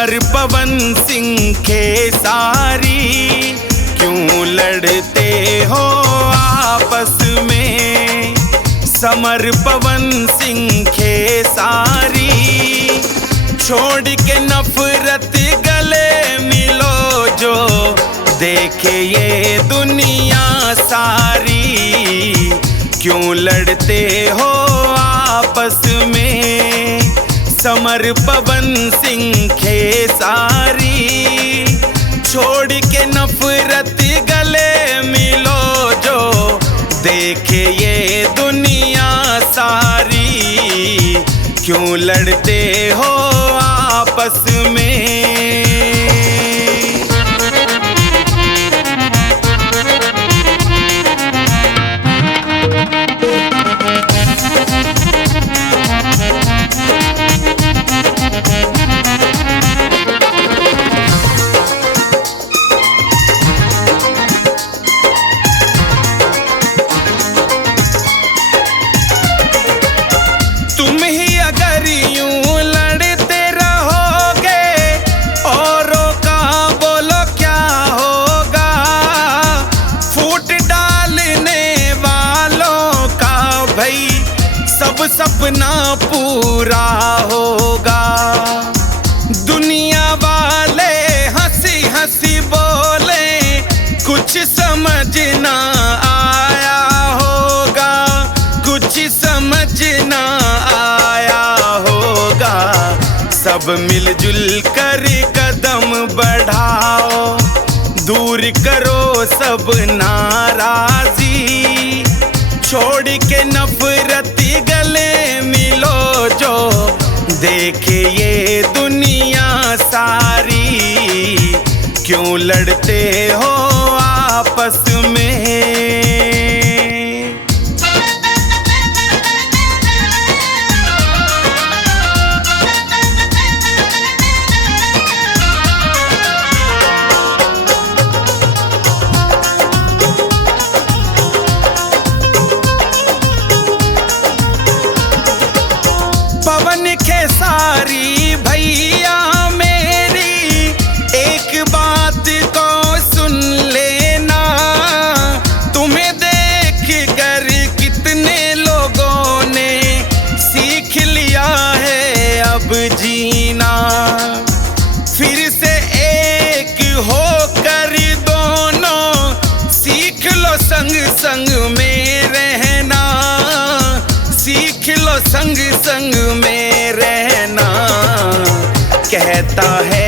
समर पवन सिंह खेसारी, क्यों लड़ते हो आपस में। समर पवन सिंह खेसारी, छोड़ के नफरत गले मिलो जो देखे ये दुनिया सारी। क्यों लड़ते हो आपस में। समर पवन सिंह खेसारी, छोड़ के नफरत गले मिलो जो देखे ये दुनिया सारी। क्यों लड़ते हो आपस में। सपना पूरा होगा। दुनिया वाले हंसी हंसी बोले, कुछ समझ ना आया होगा, कुछ समझ ना आया होगा। सब मिलजुल कर कदम बढ़ाओ, दूर करो सब नाराजी। छोड़ के नफरत गले मिलो जो देखे ये दुनिया सारी। क्यों लड़ते हो आपस में। पवन खेसारी भैया मेरी एक बात को सुन लेना। तुम्हें देख कर कितने लोगों ने सीख लिया है अब जीना। फिर से एक होकर दोनों सीख लो संग संग में रहना। सीख लो संग संग में रहना। कहता है